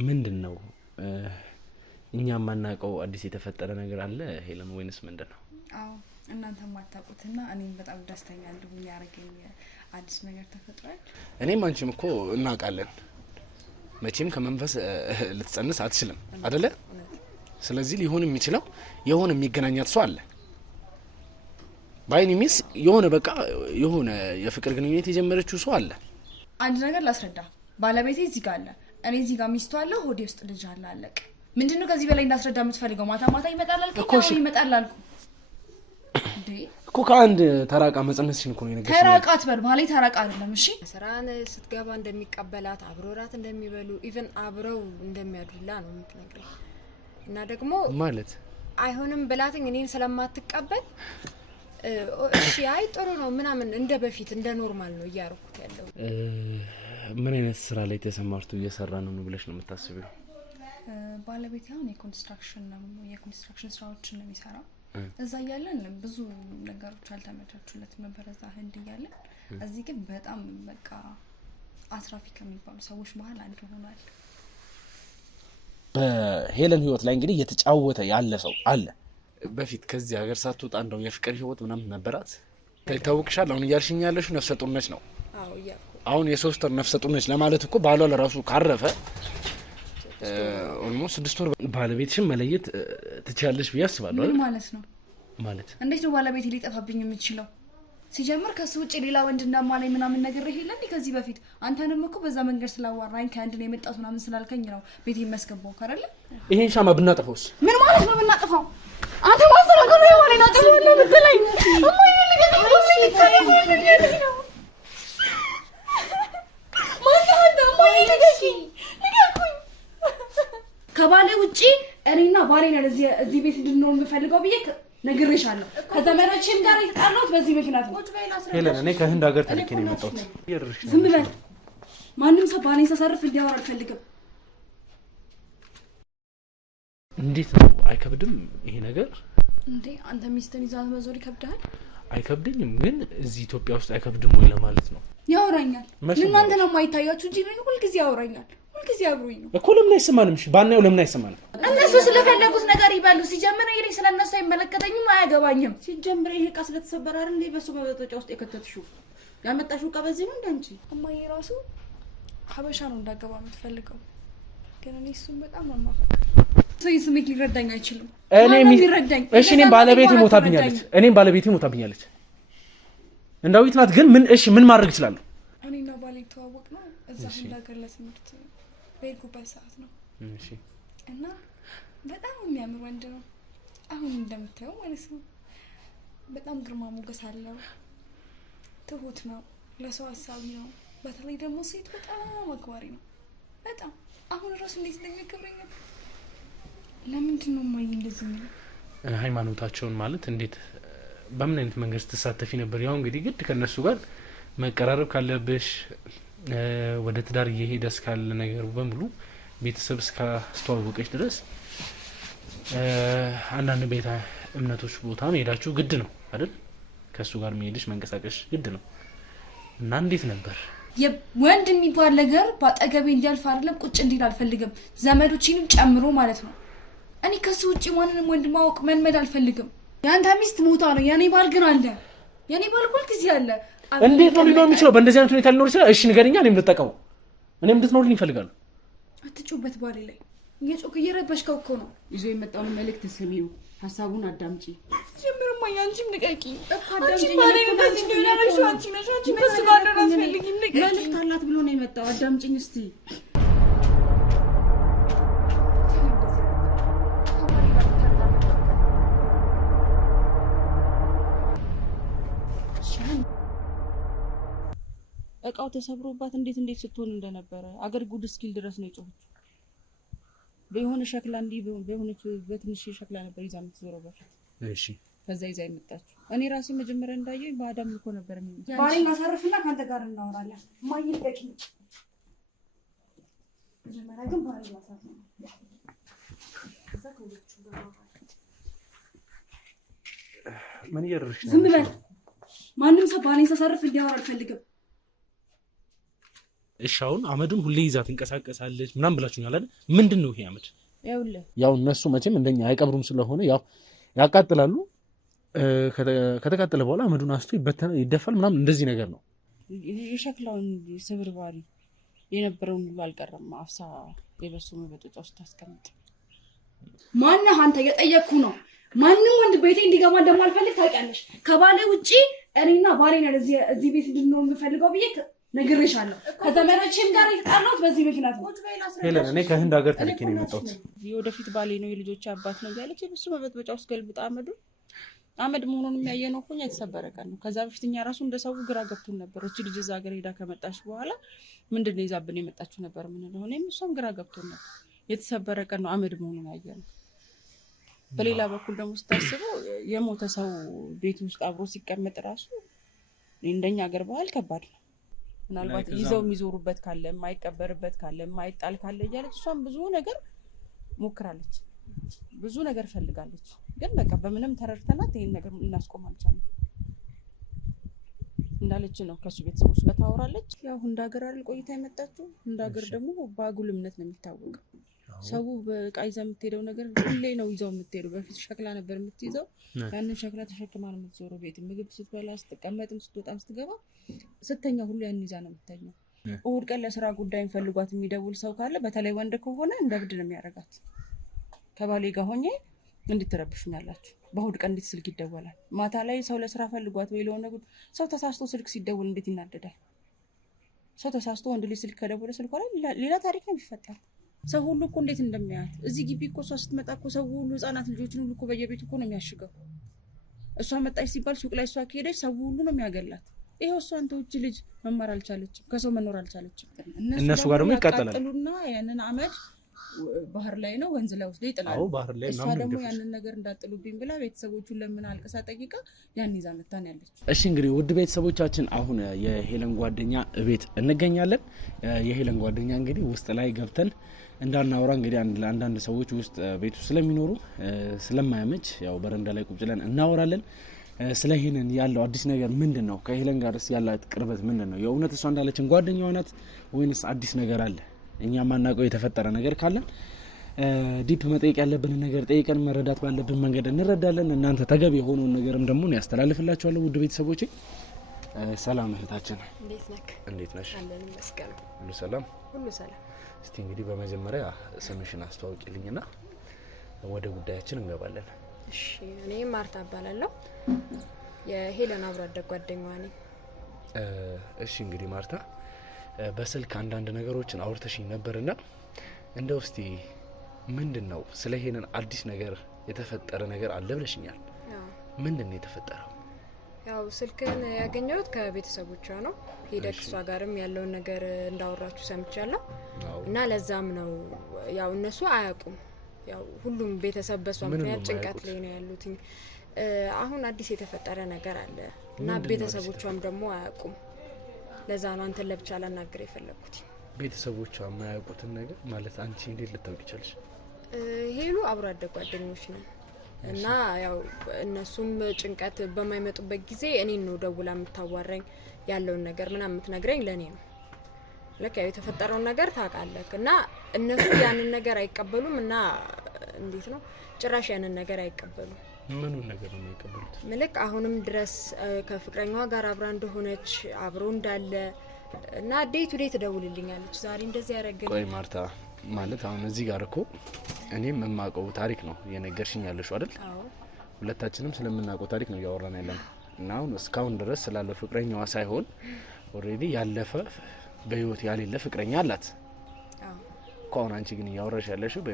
ምንድነው እኛ ማናቀው አዲስ የተፈጠረ ነገር አለ ሄለን ወይንስ ምንድነው? አዎ እናንተ ማታቁትና እኔም በጣም ደስተኛ እንደሆነ ያረገኝ አዲስ ነገር ተፈጥሯል። እኔም አንቺም እኮ እናቃለን መቼም ከመንፈስ ልትጸንስ አትችልም አይደለ? ስለዚህ ሊሆን የሚችለው የሆነ የሚገናኛት ሰው አለ ባይኒ ሚስ የሆነ በቃ የሆነ የፍቅር ግንኙነት የጀመረችው ሰው አለ። አንድ ነገር ላስረዳ ባለቤቴ እዚህ ጋር አለ እኔ እዚህ ጋር ሚስቱ አለ ሆዴ ውስጥ ልጅ አለ አለቅ ምንድነው ከዚህ በላይ እንዳስረዳ የምትፈልገው? ማታ ይመጣል አልከኝ ይመጣል አልኩ እንዴ እኮ ከአንድ ተራቃ መጸነስሽን እኮ ነው የነገርሽ። ተራቃት ባሌ ተራቃ አይደለም። እሺ ስራን ስትገባ እንደሚቀበላት አብሮራት እንደሚበሉ ኢቭን አብረው እንደሚያዱላ ነው የምትነግረኝ። እና ደግሞ ማለት አይሆንም ብላትኝ እኔን ስለማትቀበል እሺ አይ ጥሩ ነው ምናምን እንደ በፊት እንደ ኖርማል ነው እያረኩት ያለው። ምን አይነት ስራ ላይ ተሰማርቱ እየሰራ ነው ብለሽ ነው የምታስቢው? ባለቤቴ አሁን የኮንስትራክሽን ስራዎችን ነው የሚሰራው። እዛ ያለን ብዙ ነገሮች አልተመቻቹለትም ነበር እዛ ህንድ ያለን። እዚህ ግን በጣም በቃ አትራፊ ከሚባሉ ሰዎች መሃል አንዱ ሆኗል። በሄለን ህይወት ላይ እንግዲህ እየተጫወተ ያለ ሰው አለ። በፊት ከዚህ ሀገር ሳትወጣ እንደው የፍቅር ህይወት ምናምን ነበራት ታውቅሻል? አሁን እያልሽኝ ያለሽ ነፍሰ ጡር ነች ነው? አዎ እያልኩ አሁን የሶስት ወር ነፍሰ ጡር ነች ለማለት እኮ ባሏ ለራሱ ካረፈ ኦልሞስት 6 ወር ባለቤትሽን መለየት ትችያለሽ ብዬ አስባለሁ። ምን ማለት ነው? ማለት እንዴት ነው ባለቤቴ ሊጠፋብኝ የሚችለው? ሲጀምር ከሱ ውጪ ሌላ ወንድ እንደማላይ ምናምን ነገር ይሄላል ከዚህ በፊት አንተንም እኮ በዛ መንገድ ስላዋራኝ ከአንድ ነው የመጣሁት ምናምን ስላልከኝ ነው ቤቴ መስገባው ካረለ። ይሄን ሻማ ብናጠፋውስ? ምን ማለት ነው ብናጠፋው? አንተ ማሰራከው ነው ማለት ነው ተለወለ ምትለኝ ከባሌ ውጪ እኔና ባሌ ነን እዚህ ቤት እንድንኖር የምፈልገው ብዬ ነግሬሻለሁ። ከዘመናችን ጋር የተጣላሁት በዚህ ምክንያት ነው። ሄለን እኔ ከህንድ ሀገር ተልኬ ነው የመጣሁት። ዝም በል። ማንም ሰው ባሌን ሲያሳርፍ እንዲያወራ አልፈልግም። እንዴት ነው አይከብድም ይሄ ነገር? እንዴ አንተ ሚስትን ይዛት መዞር ይከብዳል? አይከብድኝም ግን እዚህ ኢትዮጵያ ውስጥ አይከብድም ወይ ለማለት ነው። ያወራኛል እናንተ ነው የማይታያችሁ እንጂ ነው ሁሉ ጊዜ ያወራኛል። ሁሉ ጊዜ አብሮኝ ነው እኮ። ለምን አይሰማንም? እሺ ባናየው ለምን አይሰማንም? እነሱ ስለፈለጉት ነገር ይባሉ። ሲጀምር ይሄ ስለነሱ አይመለከተኝም አያገባኝም። ሲጀምር ይሄ ቃስ ለተሰበረ አይደል እንዴ በሱ በመጠጫ ውስጥ የከተትሽው ያመጣሽው ቀበዚህ ነው እንዳንቺ። እማዬ ራሱ ሀበሻ ነው እንዳገባ የምትፈልገው ግን እኔ እሱን በጣም ነው የማፈቅረው። ሰው ስሜት ሊረዳኝ አይችልም። እሺ እኔም ባለቤቴ ሞታብኛለች እንዳዊት ናት ግን ምን ማድረግ ይችላል? እኔና ባሌ ተዋወቅ ነው እዛ ሀገር ለትምህርት በሄድኩበት ሰዓት ነው። እሺ እና በጣም የሚያምር ወንድ ነው አሁን እንደምታየው ማለት ነው። በጣም ግርማ ሞገስ አለው፣ ትሁት ነው፣ ለሰው አሳቢ ነው። በተለይ ደግሞ ሴት በጣም አክባሪ ነው። በጣም አሁን ራሱ እንዴት እንደሚያከብረኝ ለምንድን ነው ማይ እንደዚህ ነው? ሃይማኖታቸውን ማለት እንዴት በምን አይነት መንገድ ተሳተፊ ነበር? ያው እንግዲህ ግድ ከነሱ ጋር መቀራረብ ካለብሽ ወደ ትዳር እየሄደስ ካለ ነገር በሙሉ ቤተሰብ እስካስተዋወቀሽ ድረስ አንዳንድ ቤተ እምነቶች ቦታ መሄዳችሁ ግድ ነው አይደል? ከሱ ጋር መሄድሽ መንቀሳቀሽ ግድ ነው። እና እንዴት ነበር? ወንድ የሚባል ነገር ባጠገቤ እንዲያልፍ አይደለም ቁጭ እንዲል አልፈልግም፣ ዘመዶችንም ጨምሮ ማለት ነው። እኔ ከሱ ውጪ ማንንም ወንድ ማወቅ መልመድ አልፈልግም። ያንተ ሚስት ሞታ ነው፣ የኔ ባል ግን አለ። የኔ ባል ሁሉ ጊዜ አለ። እንዴት ነው ሊኖር የሚችለው? በእንደዚህ አይነት ሁኔታ ሊኖር ይችላል? እሺ ንገሪኛ፣ እኔም ልጠቀመው። እኔም እንድትኖርልኝ እፈልጋለሁ። አትጩበት ባሌ ላይ እየጮክ እየረበሽከው እኮ ነው። ይዞ የመጣውን መልእክት ስሚው፣ ሀሳቡን አዳምጪ። ጀምርማ ያንቺም ንቀቂ እኮ አዳምጪ። መልእክት አላት ብሎ ነው የመጣው። አዳምጪኝ እስቲ። እቃው ተሰብሮባት እንዴት ስትሆን እንደነበረ አገር ጉድ እስኪል ድረስ ነው የጮኸችው። በሆነ ሸክላ እንዲህ በሆነች በትንሽ ሸክላ ነበር ይዛ የምትዞረው በፊት። እሺ ከዛ ይዛ የመጣችው እኔ ራሴ መጀመሪያ እንዳየው በአዳም ልኮ ነበር የሚል ባሌን ማሳረፍና ካንተ ጋር እናወራለን። ማይል ደቂ መጀመሪያ ግን ባሌን ማሳረፍ ነው። ከዛ ከወለቹ ጋር ምን እያደረግሽ ነው? ዝም በል። ማንም ሰው ባሌን ሳሳርፍ እንዲያወራ አልፈልግም። እሺ አሁን አመዱን ሁሌ ይዛ ትንቀሳቀሳለች ምናምን ብላችሁኛል አይደል? ምንድነው ይሄ አመድ? ያው እነሱ መቼም እንደኛ አይቀብሩም ስለሆነ ያው ያቃጥላሉ። ከተቃጠለ በኋላ አመዱን አስቶ ይደፋል ምናምን እንደዚህ ነገር ነው። የሸክላውን ስብርባሪ የነበረውን ሁሉ አልቀረም። አፍሳ የበሱ መበጠጫ ውስጥ ታስቀምጥ። ማነህ አንተ? የጠየቅኩ ነው። ማንም ወንድ ቤቴ እንዲገባ እንደማልፈልግ ታውቂያለሽ። ከባሌ ውጪ እኔና ባሌ ነን እዚህ ቤት እንድንኖር የምፈልገው ብዬ ነግሬሻለሁ። ከዘመዶቼም ጋር የተጣላሁት በዚህ ምክንያት ነው። ሄለን እኔ ከህንድ ሀገር ተልኬ ነው የመጣሁት። የወደፊት ባሌ ነው የልጆች አባት ነው ያለች የበሱ መበጥበጫ ውስጥ ገልብጣ አመድ መሆኑን የሚያየነው እኮ የተሰበረ ቀን ነው። ከዛ በፊት እኛ ራሱ እንደ ሰው ግራ ገብቶን ነበር። እቺ ልጅ እዛ ሀገር ሄዳ ከመጣች በኋላ ምንድነው ይዛብን የመጣችው ነበር የምንለው። እኔም እሷም ግራ ገብቶን ነበር። የተሰበረ ቀን ነው አመድ መሆኑን ያየነው። በሌላ በኩል ደግሞ ስታስበው የሞተ ሰው ቤት ውስጥ አብሮ ሲቀመጥ ራሱ እንደኛ ሀገር ባህል ከባድ ነው። ምናልባት ይዘው የሚዞሩበት ካለ የማይቀበርበት ካለ የማይጣል ካለ እያለች እሷም ብዙ ነገር ሞክራለች፣ ብዙ ነገር ፈልጋለች። ግን በቃ በምንም ተረድተናት ይሄን ነገር እናስቆም አልቻለም። እንዳለች ነው ከሱ ቤተሰቦች ጋር ታወራለች። ያው እንደ ሀገር አይደል ቆይታ የመጣችው። እንደ ሀገር ደግሞ በአጉል እምነት ነው የሚታወቀው። ሰው በቃ ይዛ የምትሄደው ነገር ሁሌ ነው ይዛው የምትሄደው። በፊት ሸክላ ነበር የምትይዘው። ያንን ሸክላ ተሸክማ ነው የምትዞረው። ቤት ምግብ ስትበላ፣ ስትቀመጥም፣ ስትወጣም፣ ስትገባ፣ ስተኛ ሁሉ ያን ይዛ ነው የምትተኛው። እሑድ ቀን ለስራ ጉዳይ ፈልጓት የሚደውል ሰው ካለ በተለይ ወንድ ከሆነ እንደ ብድ ነው የሚያደርጋት። ከባሌ ጋር ሆኜ እንድትረብሹኛላችሁ በእሑድ ቀን እንዴት ስልክ ይደወላል? ማታ ላይ ሰው ለስራ ፈልጓት ወይ ለሆነ ጉዳይ ሰው ተሳስቶ ስልክ ሲደውል እንዴት ይናደዳል? ሰው ተሳስቶ ወንድ ልጅ ስልክ ከደወለ ስልኳ ላይ ሌላ ታሪክ ነው የሚፈጠር። ሰው ሁሉ እኮ እንዴት እንደሚያያት እዚህ ግቢ እኮ እሷ ስትመጣ እኮ ሰው ሁሉ ህጻናት ልጆችን ሁሉ እኮ በየቤቱ እኮ ነው የሚያሽገው። እሷ መጣች ሲባል ሱቅ ላይ እሷ ከሄደች ሰው ሁሉ ነው የሚያገላት። ይሄው እሷ አንተ ውጭ ልጅ መማር አልቻለችም፣ ከሰው መኖር አልቻለችም። እነሱ ጋር ደግሞ ይቃጠሉና ያንን አመድ ባህር ላይ ነው ወንዝ ላይ ወስደው ይጥላሉ። እሷ ደግሞ ያንን ነገር እንዳጥሉብኝ ብላ ቤተሰቦቹን ለምን አልቀሳ ጠይቃ ያን ይዛ መታን ያለች። እሺ እንግዲህ ውድ ቤተሰቦቻችን አሁን የሄለን ጓደኛ ቤት እንገኛለን። የሄለን ጓደኛ እንግዲህ ውስጥ ላይ ገብተን እንዳናወራ እንግዲህ አንዳንድ ሰዎች ውስጥ ቤቱ ስለሚኖሩ ስለማያመች ያው በረንዳ ላይ ቁጭ ብለን እናወራለን። ስለ ሄለን ያለው አዲስ ነገር ምንድን ነው? ከሄለን ጋርስ ያላት ቅርበት ምንድን ነው? የእውነት እሷ እንዳለችን ጓደኛዋ ናት ወይንስ አዲስ ነገር አለ? እኛ ማናውቀው የተፈጠረ ነገር ካለን ዲፕ መጠየቅ ያለብንን ነገር ጠይቀን መረዳት ባለብን መንገድ እንረዳለን። እናንተ ተገቢ የሆነውን ነገርም ደግሞ ያስተላልፍላችኋለሁ። ውድ ቤተሰቦቼ ሰላም እህታችን፣ እንዴት ነሽ? አለን ይመስገን። ሁሉ ሰላም? ሁሉ ሰላም። እስቲ እንግዲህ በመጀመሪያ ስምሽን አስተዋውቂልኝና ወደ ጉዳያችን እንገባለን። እሺ፣ እኔ ማርታ እባላለሁ። የሄለን አብሮ አደግ ጓደኛዋ ነኝ። እሺ እንግዲህ ማርታ በስልክ አንዳንድ ነገሮችን አውርተሽኝ ነበርና እንደው እስቲ ምንድነው ስለ ሄለን አዲስ ነገር የተፈጠረ ነገር አለ ብለሽኛል። ምንድነው የተፈጠረው? ያው ስልክን ያገኘሁት ከቤተሰቦቿ ነው። ሄደክ እሷ ጋርም ያለውን ነገር እንዳወራችሁ ሰምቻለሁ እና ለዛም ነው ያው እነሱ አያውቁም። ያው ሁሉም ቤተሰብ በሷ ምክንያት ጭንቀት ላይ ነው ያሉት። አሁን አዲስ የተፈጠረ ነገር አለ እና ቤተሰቦቿም ደግሞ አያውቁም። ለዛ ነው አንተን ለብቻ ላናገር የፈለኩት። ቤተሰቦቿ የማያውቁትን ነገር ማለት አንቺ እንዴት ልታውቂ ቻልሽ? ሄሉ አብሮ አደግ ጓደኞች ነን እና ያው እነሱም ጭንቀት በማይመጡበት ጊዜ እኔን ነው ደውላ የምታዋራኝ ያለውን ነገር ምናምን የምትነግረኝ ለኔ ነው። ለካ ያው የተፈጠረውን ነገር ታውቃለህ እና እነሱ ያንን ነገር አይቀበሉም እና እንዴት ነው ጭራሽ ያንን ነገር አይቀበሉም። ምኑን ነገር ነው የሚቀበሉት? ምልክ አሁንም ድረስ ከፍቅረኛዋ ጋር አብራ እንደሆነች አብሮ እንዳለ እና ዴይ ቱ ዴይ ትደውልልኛለች። ዛሬ እንደዚህ ያደረገኝ። ቆይ ማርታ ማለት አሁን እዚህ ጋር እኮ እኔም የማውቀው ታሪክ ነው የነገርሽኝ ያለሽው አይደል? አዎ። ሁለታችንም ስለምናውቀው ታሪክ ነው እያወራን ያለነው እና አሁን እስካሁን ድረስ ስላለው ፍቅረኛዋ ሳይሆን ኦልሬዲ ያለፈ በህይወት ያሌለ ፍቅረኛ አላት። አዎ። አሁን አንቺ ግን እያወራሽ ያለሽው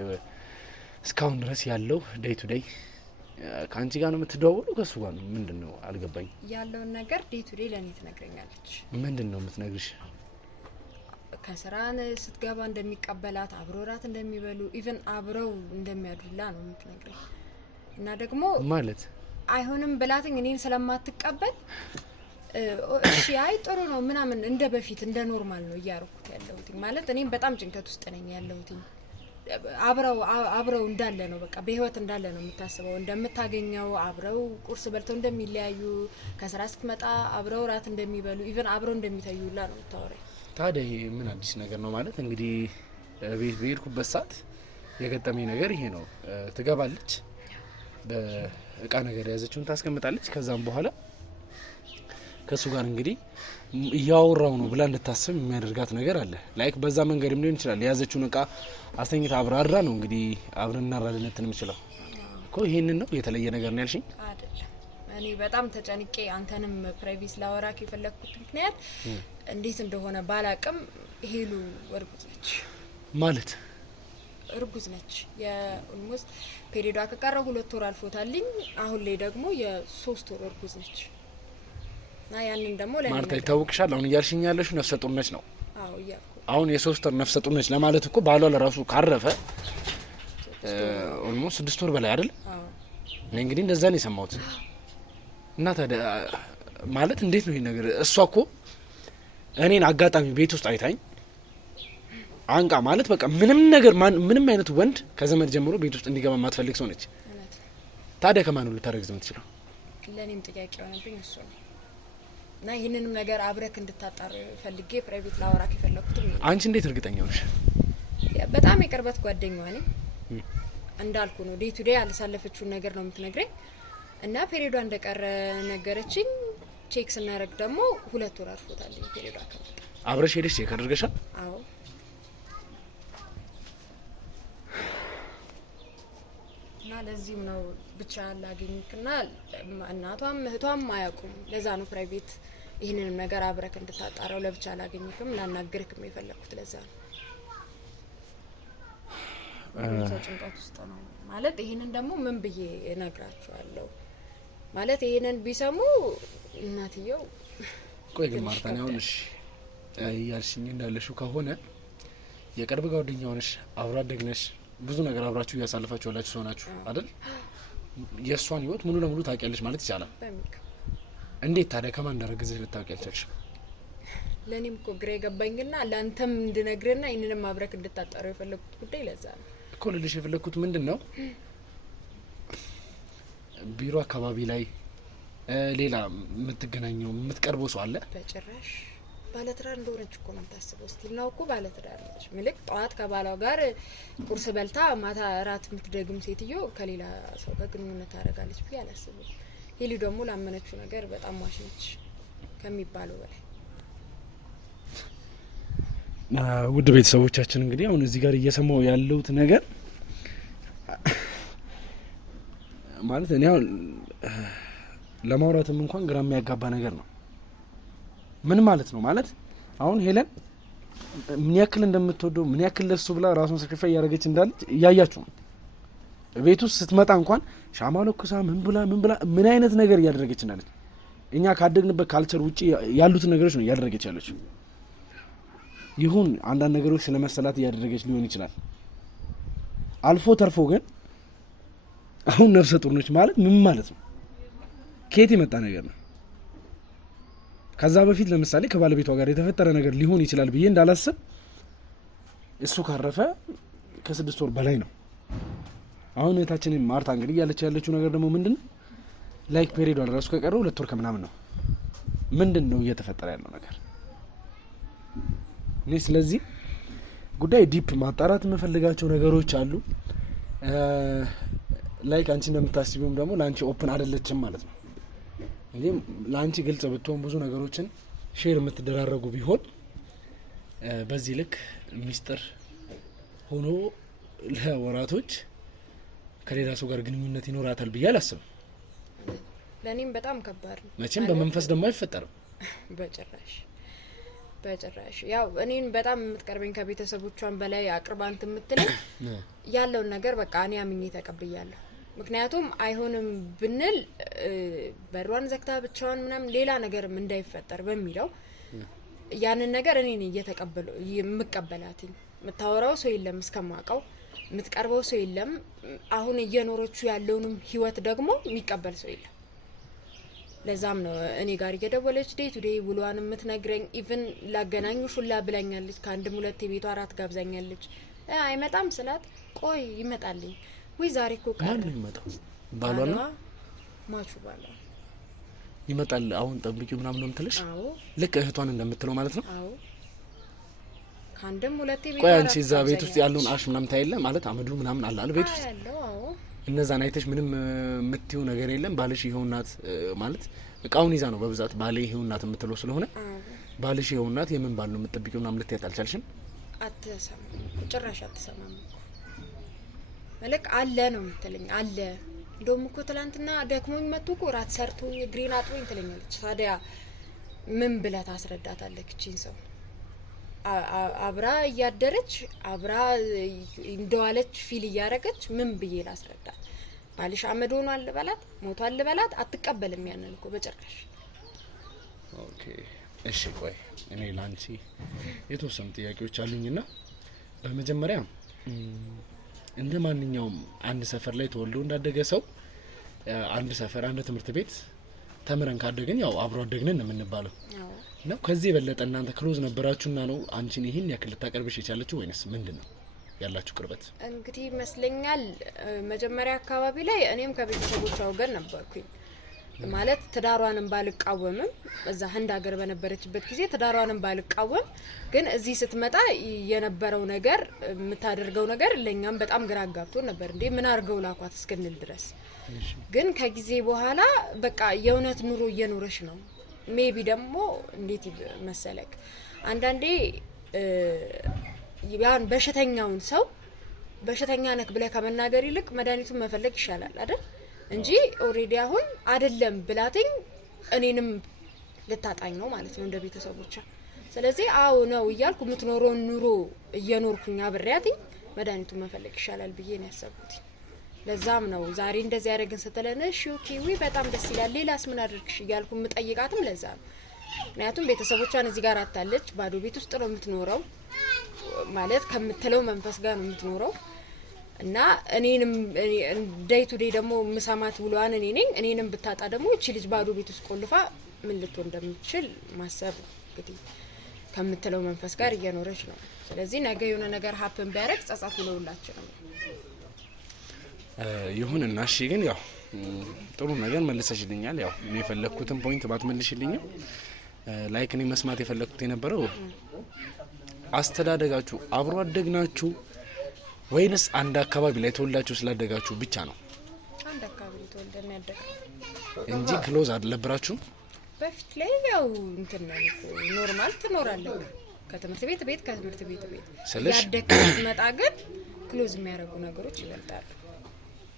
እስካሁን ድረስ ያለው ዴይ ቱ ዴይ ከአንቺ ጋር ነው የምትደዋወለው ከሱ ጋር ነው? ምንድነው አልገባኝ። ያለውን ነገር ዴይ ቱ ዴይ ለኔ ትነግረኛለች። ምንድነው የምትነግርሽ? ከስራ ስትገባ እንደሚቀበላት፣ አብሮ ራት እንደሚበሉ፣ ኢቭን አብረው እንደሚያዱላ ነው የምትነግረኝ። እና ደግሞ ማለት አይሆንም ብላትኝ እኔን ስለማትቀበል እሺ አይ ጥሩ ነው ምናምን እንደ በፊት እንደ ኖርማል ነው እያረኩት ያለሁት። ማለት እኔም በጣም ጭንቀት ውስጥ ነኝ ያለሁት። አብረው እንዳለ ነው በቃ በህይወት እንዳለ ነው የምታስበው። እንደምታገኘው አብረው ቁርስ በልተው እንደሚለያዩ፣ ከስራ ስትመጣ አብረው ራት እንደሚበሉ፣ ኢቭን አብረው እንደሚተዩላ ነው የምታወራኝ። ታዲያ ይሄ ምን አዲስ ነገር ነው ማለት እንግዲህ ቤት በሄድኩበት ሰዓት የገጠመኝ ነገር ይሄ ነው። ትገባለች፣ በእቃ ነገር የያዘችውን ታስቀምጣለች። ከዛም በኋላ ከሱ ጋር እንግዲህ እያወራው ነው ብላ እንድታስብ የሚያደርጋት ነገር አለ። ላይክ በዛ መንገድም ሊሆን ይችላል። የያዘችውን እቃ አስተኝታ አብራራ ነው እንግዲህ አብረን እናራልነትን የምችለው እኮ። ይሄንን ነው የተለየ ነገር ነው ያልሽኝ አይደለም? እኔ በጣም ተጨንቄ አንተንም ፕራይቬት ላወራክ የፈለኩት ምክንያት እንዴት እንደሆነ ባላቅም ሄሉ እርጉዝ ነች ማለት እርጉዝ ነች። የኦልሞስት ፔሪዷ ከቀረ 2 ወር አልፎታልኝ። አሁን ላይ ደግሞ የ3 ወር እርጉዝ ነች። እና ያንን ደግሞ ለኔ ማርታ ይታወቅሻል። አሁን እያልሽኝ ያለሽው ነፍሰ ጡር ነች ነው? አዎ እያልኩ አሁን የ3 ወር ነፍሰ ጡር ነች ለማለት እኮ ባሏ ለራሱ ካረፈ ኦልሞስት 6 ወር በላይ አይደል? አዎ እኔ እንግዲህ እንደዛ ነው የሰማሁት። እና ታዲያ ማለት እንዴት ነው ይሄ ነገር? እሷ እኮ እኔን አጋጣሚ ቤት ውስጥ አይታኝ አንቃ ማለት በቃ ምንም ነገር ምንም አይነት ወንድ ከዘመድ ጀምሮ ቤት ውስጥ እንዲገባ የማትፈልግ ሰው ነች። ታዲያ ከማን ሁሉ ታረግዝ የምትችለው? ለኔም ጥያቄ ሆነብኝ እሱ ነው። እና ይህንንም ነገር አብረክ እንድታጣር ፈልጌ ፕራይቬት ላወራክ የፈለኩትም ነው። አንቺ እንዴት እርግጠኛ ነሽ? በጣም የቅርበት ጓደኛዋ ነኝ እንዳልኩ ነው። ዴይ ቱ ዴይ ያለሳለፈችውን ነገር ነው የምትነግረኝ። እና ፔሪዷ እንደቀረ ነገረችኝ። ቼክ ስናደርግ ደግሞ 2 ወር አልፎታል ፔሪዷ ከመጣ። አብረሽ ሄደሽ ቼክ አድርገሻል? አዎ። እና ለዚህም ነው ብቻ ላገኝክና እናቷም እህቷም አያውቁም። ለዛ ነው ፕራይቬት ይህንንም ነገር አብረክ እንድታጣራው ለብቻ ላገኝክም ላናግርክም የፈለኩት ለዛ ነው። ጭንቀት ውስጥ ነው ማለት ይሄንን ደግሞ ምን ብዬ እነግራቸዋለሁ? ማለት ይሄንን ቢሰሙ እናትየው ቆይ ግን ማርታ ነው እሺ ያልሽኝ እንዳለሽው ከሆነ የቅርብ ጓደኛ ሆነሽ አብራ ደግነሽ ብዙ ነገር አብራችሁ እያሳለፋችሁ ያላችሁ ሰው ናችሁ አይደል? የእሷን ህይወት ሙሉ ለሙሉ ታውቂያለሽ ማለት ይቻላል። እንዴት ታዲያ ከማን እንዳረገዘሽ ልታውቂ አልቻልሽም? ለኔም እኮ ግራ የገባኝና ለአንተም እንድነግርና ይሄንንም አብረክ እንድታጣራው የፈለኩት ጉዳይ ለዛ ነው እኮ። ልልሽ የፈለኩት ምንድነው ቢሮ አካባቢ ላይ ሌላ የምትገናኘው የምትቀርበው ሰው አለ? በጭራሽ። ባለትዳር እንደሆነች እኮ ነው የምታስበው። ስቲል ነው እኮ ባለትዳር ነች። ምልክ ጠዋት ከባሏ ጋር ቁርስ በልታ ማታ እራት የምትደግም ሴትዮ ከሌላ ሰው ጋር ግንኙነት ታደርጋለች ብዬ አላስብም። ሄሊ ደግሞ ላመነችው ነገር በጣም ዋሽ ነች ከሚባለው በላይ። ውድ ቤተሰቦቻችን እንግዲህ አሁን እዚህ ጋር እየሰማው ያለውት ነገር ማለት እኔ አሁን ለማውራትም እንኳን ግራ የሚያጋባ ነገር ነው። ምን ማለት ነው ማለት አሁን ሄለን ምን ያክል እንደምትወደው ምን ያክል ለሱ ብላ ራሱን ሰክሪፋይ ያደረገች እንዳለች እያያችሁ ነው። ቤት ውስጥ ስትመጣ እንኳን ሻማ ለኩሳ ምን ብላ ምን አይነት ነገር እያደረገች እንዳለች እኛ ካደግንበት ካልቸር ውጪ ያሉት ነገሮች ነው እያደረገች ያለችው። ይሁን አንዳንድ ነገሮች ስለመሰላት እያደረገች ሊሆን ይችላል። አልፎ ተርፎ ግን አሁን ነፍሰ ጡር ነች ማለት ምን ማለት ነው? ከየት የመጣ ነገር ነው? ከዛ በፊት ለምሳሌ ከባለቤቷ ጋር የተፈጠረ ነገር ሊሆን ይችላል ብዬ እንዳላስብ እሱ ካረፈ ከ6 ወር በላይ ነው። አሁን እህታችን ማርታ እንግዲህ ያለችው ነገር ደግሞ ምንድነው ላይክ ፔሪድ አልራሱ ከቀረው 2 ወር ከምናምን ነው። ምንድነው እየተፈጠረ ያለው ነገር? እኔ ስለዚህ ጉዳይ ዲፕ ማጣራት የምፈልጋቸው ነገሮች አሉ። ላይክ አንቺ እንደምታስቢውም ደግሞ ላንቺ ኦፕን አይደለችም ማለት ነው። እንዴ ላንቺ ግልጽ ብትሆን ብዙ ነገሮችን ሼር የምትደራረጉ ቢሆን በዚህ ልክ ሚስጥር ሆኖ ለወራቶች ከሌላ ሰው ጋር ግንኙነት ይኖራታል ብዬ አላስብም። ለኔም በጣም ከባድ ነው። መቼም በመንፈስ ደግሞ አይፈጠርም በጭራሽ። ያው እኔን በጣም የምትቀርበኝ ከቤተሰቦቿን በላይ አቅርባንት የምትለኝ ያለውን ነገር በቃ እኔ አምኜ ተቀብያለሁ። ምክንያቱም አይሆንም ብንል በሯን ዘግታ ብቻዋን ምናምን ሌላ ነገርም እንዳይፈጠር በሚለው ያንን ነገር እኔ ነኝ እየተቀበለው የምቀበላትኝ። የምታወራው ሰው የለም እስከማውቀው፣ የምትቀርበው ሰው የለም። አሁን እየኖረችው ያለውንም ህይወት ደግሞ የሚቀበል ሰው የለም። ለዛም ነው እኔ ጋር እየደወለች ዴይ ቱ ዴይ ውሏን የምትነግረኝ። ኢቭን ላገናኙሽ ሁላ ብላኛለች። ከአንድም 2 ቤቷ አራት ጋብዛኛለች። አይመጣም ስላት ቆይ ይመጣልኝ ወይ ዛሬ እኮ ቀረ። ማን ይመጣው? ባሏ ነው ማቹ ባሏ ይመጣል። አሁን ጠብቂው ምናምን ነው የምትልሽ? አዎ ልክ እህቷን እንደምትለው ማለት ነው። አዎ ካንደም ሁለቴ ቤት ቆይ አንቺ እዛ ቤት ውስጥ ያለውን አሽ ምናምን ታይለ ማለት አመዱ ምናምን አለ ቤት ውስጥ ያለው? አዎ እነዛን አይተሽ ምንም የምትይው ነገር የለም? ባልሽ ይኸውናት ማለት እቃውን ይዛ ነው በብዛት ባሌ ይኸውናት የምትለው ስለሆነ ባልሽ ይኸውናት የምን ባል ነው የምትጠብቂው ምናምን ልትያት አልቻልሽም? አትሰማም ጭራሽ አትሰማም መልክ አለ ነው የምትለኝ አለ። እንደውም እኮ ትላንትና ደክሞኝ መጥቶ እኮ ራት ሰርቶኝ ግሪን አጥሮኝ ትለኛለች። ታዲያ ምን ብለህ ታስረዳታለህ? እቺን ሰው አብራ እያደረች አብራ እንደዋለች ፊል እያረገች ምን ብዬ ላስረዳት? ባልሽ አመድ ሆኗል በላት ሞቷል በላት አትቀበልም ያንን እኮ በጭራሽ። ኦኬ እሺ ቆይ እኔ ላንቺ የተወሰኑ ጥያቄዎች አሉኝና በመጀመሪያ እንደ ማንኛውም አንድ ሰፈር ላይ ተወልዶ እንዳደገ ሰው አንድ ሰፈር አንድ ትምህርት ቤት ተምረን ካደገን ያው አብሮ አደግነን ነው የምንባለው ነው። ከዚህ የበለጠ እናንተ ክሎዝ ነበራችሁና ነው አንቺን ይሄን ያክል ታቀርብሽ የቻለችው ወይንስ ምንድነው ያላችሁ ቅርበት? እንግዲህ ይመስለኛል መጀመሪያ አካባቢ ላይ እኔም ከቤተሰቦቿ ወገን ነበርኩኝ ማለት ትዳሯንም ባልቃወምም እዛ ህንድ ሀገር በነበረችበት ጊዜ ትዳሯንም ባልቃወም ግን እዚህ ስትመጣ የነበረው ነገር የምታደርገው ነገር ለኛም በጣም ግራ አጋብቶ ነበር። እንዴ ምን አርገው ላኳት እስክንል ድረስ ግን ከጊዜ በኋላ በቃ የእውነት ኑሮ እየኖረሽ ነው። ሜቢ ደግሞ እንዴት መሰለክ አንዳንዴ ያን በሽተኛውን ሰው በሽተኛ ነክ ብለህ ከመናገር ይልቅ መድኃኒቱን መፈለግ ይሻላል አይደል? እንጂ ኦሬዲ አሁን አይደለም ብላትኝ እኔንም ልታጣኝ ነው ማለት ነው እንደ ቤተሰቦቿ። ስለዚህ አው ነው እያልኩ የምትኖረው ኑሮ እየኖርኩኝ አብሬያትኝ መድኃኒቱን መፈለግ ይሻላል ብዬ ነው ያሰብኩት። ለዛም ነው ዛሬ እንደዚህ ያደረግን ስትለን እሺ ኦኬ ወይ በጣም ደስ ይላል ሌላስ ምን አድርግሽ እያልኩ የምጠይቃትም ለዛ ነው። ምክንያቱም ቤተሰቦቿን እዚህ ጋር አታለች ባዶ ቤት ውስጥ ነው የምትኖረው ማለት ከምትለው መንፈስ ጋር ነው የምትኖረው እና እኔንም ዴይ ቱ ዴይ ደግሞ ምሳማት ብሏን እኔንም ብታጣ ደግሞ እቺ ልጅ ባዶ ቤት ውስጥ ቆልፋ ምን ልትሆን እንደምትችል ማሰብ እንግዲህ ከምትለው መንፈስ ጋር እየኖረች ነው። ስለዚህ ነገ የሆነ ነገር ሀፕን ቢያረግ ጸጸት ለሁላችን ነው። ይሁንና እሺ ግን ያው ጥሩ ነገር መልሰሽልኛል። ያው እኔ የፈለኩትን ፖይንት ባትመልሽልኝም ላይክ እኔ መስማት የፈለኩት የነበረው አስተዳደጋችሁ አብሮ አደግናችሁ ወይንስ አንድ አካባቢ ላይ ተወልዳችሁ ስላደጋችሁ ብቻ ነው? አንድ አካባቢ ተወልደን ያደግነው እንጂ ክሎዝ አይደለብራችሁ? በፊት ላይ ያው እንትን ነው ኖርማል ትኖራለህ ከትምህርት ቤት ቤት ከትምህርት ቤት ቤት ያደግከት መጣ ግን ክሎዝ የሚያደርጉ ነገሮች ይበልጣሉ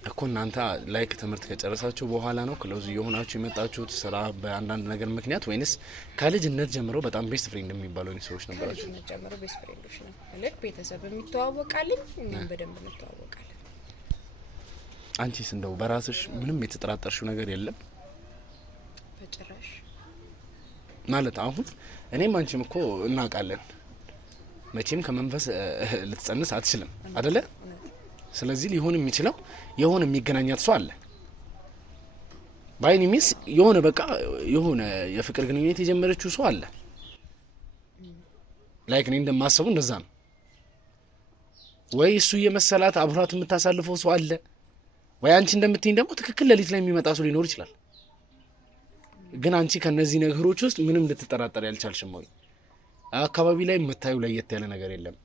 እኮ። እናንተ ላይክ ትምህርት ከጨረሳችሁ በኋላ ነው ክሎዝ እየሆናችሁ የመጣችሁት ስራ በአንዳንድ ነገር ምክንያት ወይንስ ከልጅነት ጀምሮ በጣም ቤስት ፍሬንድ የሚባሉ ሰዎች ነበራችሁ? ከልጅነት ጀምሮ ቤስት ፍሬንዶች ነው ማለት ቤተሰብ የሚተዋወቃልኝ እኛም በደንብ እንተዋወቃለን። አንቺስ እንደው በራስሽ ምንም የተጠራጠርሽው ነገር የለም? በጭራሽ ማለት አሁን እኔም አንቺም እኮ እናውቃለን መቼም ከመንፈስ ልትጸንስ አትችልም አይደለ? ስለዚህ ሊሆን የሚችለው የሆነ የሚገናኛት ሰው አለ። ባይኒ ሚስ የሆነ በቃ የሆነ የፍቅር ግንኙነት የጀመረችው ሰው አለ። ላይክ እኔ እንደማስበው እንደዛ ነው። ወይ እሱ የመሰላት አብሯት የምታሳልፈው ሰው አለ፣ ወይ አንቺ እንደምትይኝ ደግሞ ትክክል ሌሊት ላይ የሚመጣ ሰው ሊኖር ይችላል። ግን አንቺ ከነዚህ ነገሮች ውስጥ ምንም ልትጠራጠር ያልቻልሽም ወይ? አካባቢ ላይ የምታዩ ለየት ያለ ነገር የለም?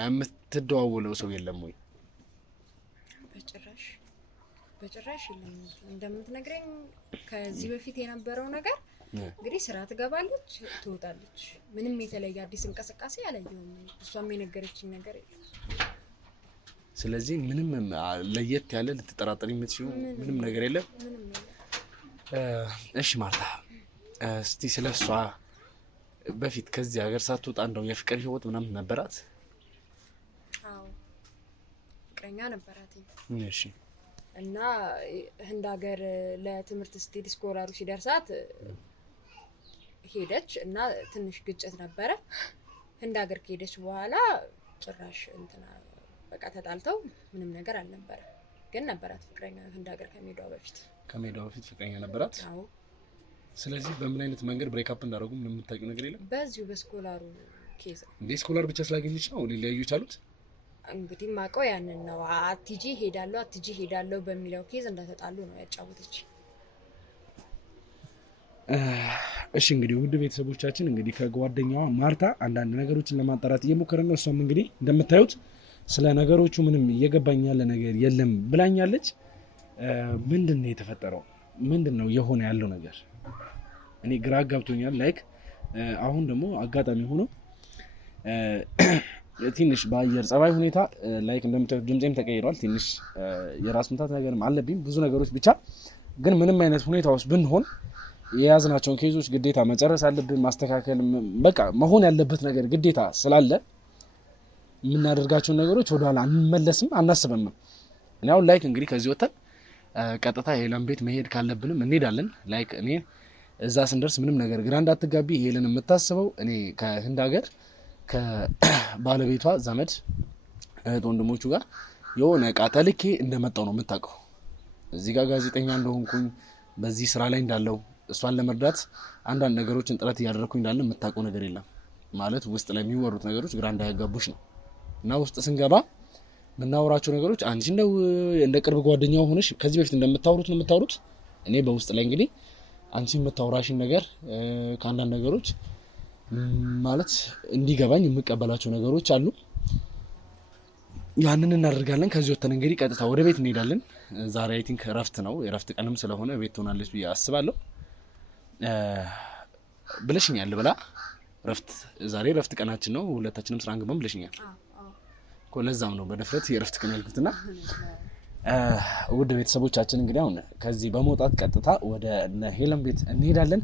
የምትደዋወለው ሰው የለም ወይ? በጭራሽ የለም። እንደምትነግረኝ ከዚህ በፊት የነበረው ነገር እንግዲህ ስራ ትገባለች ትወጣለች። ምንም የተለየ አዲስ እንቅስቃሴ አላየሁም። እሷም የነገረችኝ ነገር የለም። ስለዚህ ምንም ለየት ያለ ልትጠራጠሪ የምትችይው ምንም ነገር የለም? ምንም የለም። እሺ ማርታ እስቲ ስለሷ በፊት ከዚህ ሀገር ሳትወጣ እንደው የፍቅር ህይወት ምናምን ነበራት? አዎ ፍቅረኛ ነበራት። እሺ እና ህንድ ሀገር ለትምህርት ስትሄድ ስኮላሩ ሲደርሳት ሄደች እና ትንሽ ግጭት ነበረ። ህንድ ሀገር ከሄደች በኋላ ጭራሽ እንትና በቃ ተጣልተው ምንም ነገር አልነበረ። ግን ነበራት ፍቅረኛ ህንድ ሀገር ከመሄዷ በፊት ፍቅረኛ ነበራት? አዎ። ስለዚህ በምን አይነት መንገድ ብሬክ አፕ እንዳደረጉ ምንም የምታውቂው ነገር የለም? በዚሁ በስኮላሩ ኬዝ። እንዴ ስኮላር ብቻ ስላገኘች ነው ሊለያዩ የቻሉት? እንግዲህ ማቀው ያንን ነው። አትጂ ሄዳለሁ በሚለው ኬዝ እንደተጣሉ ነው ያጫወተች። እሺ እንግዲህ ውድ ቤተሰቦቻችን እንግዲህ ከጓደኛዋ ማርታ አንዳንድ ነገሮችን ለማጣራት እየሞከረን ነው። እሷም እንግዲህ እንደምታዩት ስለ ነገሮቹ ምንም እየገባኝ ያለ ነገር የለም ብላኛለች። ምንድን ነው የተፈጠረው? ምንድን ነው የሆነ ያለው ነገር? እኔ ግራ አጋብቶኛል። ላይክ አሁን ደግሞ አጋጣሚ ሆኖ ትንሽ በአየር ጸባይ ሁኔታ ላይክ እንደምታዩት ድምፄም ተቀይሯል። ትንሽ የራስ ምታት ነገርም አለብኝ ብዙ ነገሮች ብቻ ግን ምንም አይነት ሁኔታ ውስጥ ብንሆን የያዝናቸውን ኬዞች ግዴታ መጨረስ አለብን፣ ማስተካከል በቃ መሆን ያለበት ነገር ግዴታ ስላለ የምናደርጋቸውን ነገሮች ወደኋላ አንመለስም አናስብም። እኔ አሁን ላይክ እንግዲህ ከዚህ ወጥተን ቀጥታ ሄለን ቤት መሄድ ካለብንም እንሄዳለን። ላይክ እኔ እዛ ስንደርስ ምንም ነገር ግራ እንዳትጋቢ፣ ሄለን የምታስበው እኔ ከህንድ ሀገር ከባለቤቷ ዘመድ እህት ወንድሞቹ ጋር የሆነ እቃ ተልኬ እንደመጣው ነው የምታውቀው። እዚህ ጋር ጋዜጠኛ እንደሆንኩኝ በዚህ ስራ ላይ እንዳለው እሷን ለመርዳት አንዳንድ ነገሮችን ጥረት እያደረግኩኝ እንዳለ የምታውቀው ነገር የለም። ማለት ውስጥ ላይ የሚወሩት ነገሮች ግራ እንዳያጋቡሽ ነው። እና ውስጥ ስንገባ የምናወራቸው ነገሮች አንቺ እንደው እንደ ቅርብ ጓደኛው ሆነሽ ከዚህ በፊት እንደምታወሩት ነው የምታወሩት። እኔ በውስጥ ላይ እንግዲህ አንቺ የምታወራሽን ነገር ከአንዳንድ ነገሮች ማለት እንዲገባኝ የምቀበላቸው ነገሮች አሉ። ያንን እናደርጋለን። ከዚህ ወጥተን እንግዲህ ቀጥታ ወደ ቤት እንሄዳለን። ዛሬ አይ ቲንክ እረፍት ነው፣ የእረፍት ቀንም ስለሆነ ቤት ትሆናለች ብዬ አስባለሁ ብለሽኛል ብላ ዛሬ እረፍት ቀናችን ነው ሁለታችንም ስራ አንገባም ብለሽኛል እኮ። ለዛም ነው በድፍረት የእረፍት ቀን ያልኩትና ውድ ቤተሰቦቻችን እንግዲህ አሁን ከዚህ በመውጣት ቀጥታ ወደ ሄለን ቤት እንሄዳለን።